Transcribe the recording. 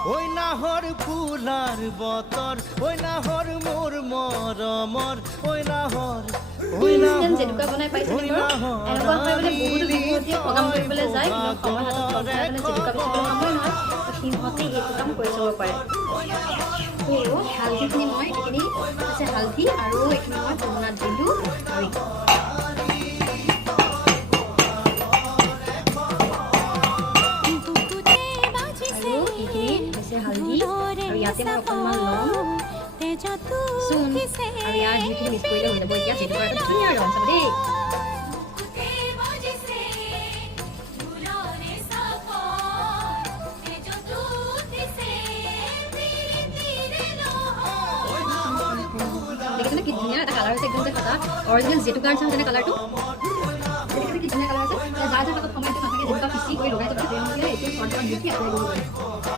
ওই নাহৰ ফুলাৰ বতৰ ওই নাহৰ মোৰ মৰমৰ ওই নাহৰ জেতুকা বনাই পাইছে এনেকুৱা হয় মানে বহুতো বিহুৱতীয়ে প্ৰগ্ৰাম কৰিবলৈ যায় কিন্তু সময় হাতত কম থাকে মানে জেতুকা বেচিবলৈ সময় নহয় সিহঁতে এইটো কাম কৰি চাব পাৰে হালধিখিনি মই এইখিনি আছে হালধি আৰু এইখিনি মই পুৰণা দিলোঁ আৰু এইখিনি হৈছে হালধি আৰু ইয়াতে মই অকণমান লম চূণ আৰু ইয়াৰ যিখিনি মিক্স কৰিলে হৈ যাব এতিয়া জেতুকাৰ এটা ধুনীয়া ৰং চাব দেই দেখিছেনে কি ধুনীয়া এটা কালাৰ হৈছে একদম যে সঁচা অৰিজিনেল জেতুকাৰ নিচিনা যেনে কালাৰটো দেখিছেনে কি ধুনীয়া কালাৰ আছে যাৰ যাৰ হাতত সময়টো নাথাকে জেতুকা পিচি কৰি লগাই যাব তেওঁলোকে এইটো চৰ্টত বেছি এপ্লাই কৰিব পাৰে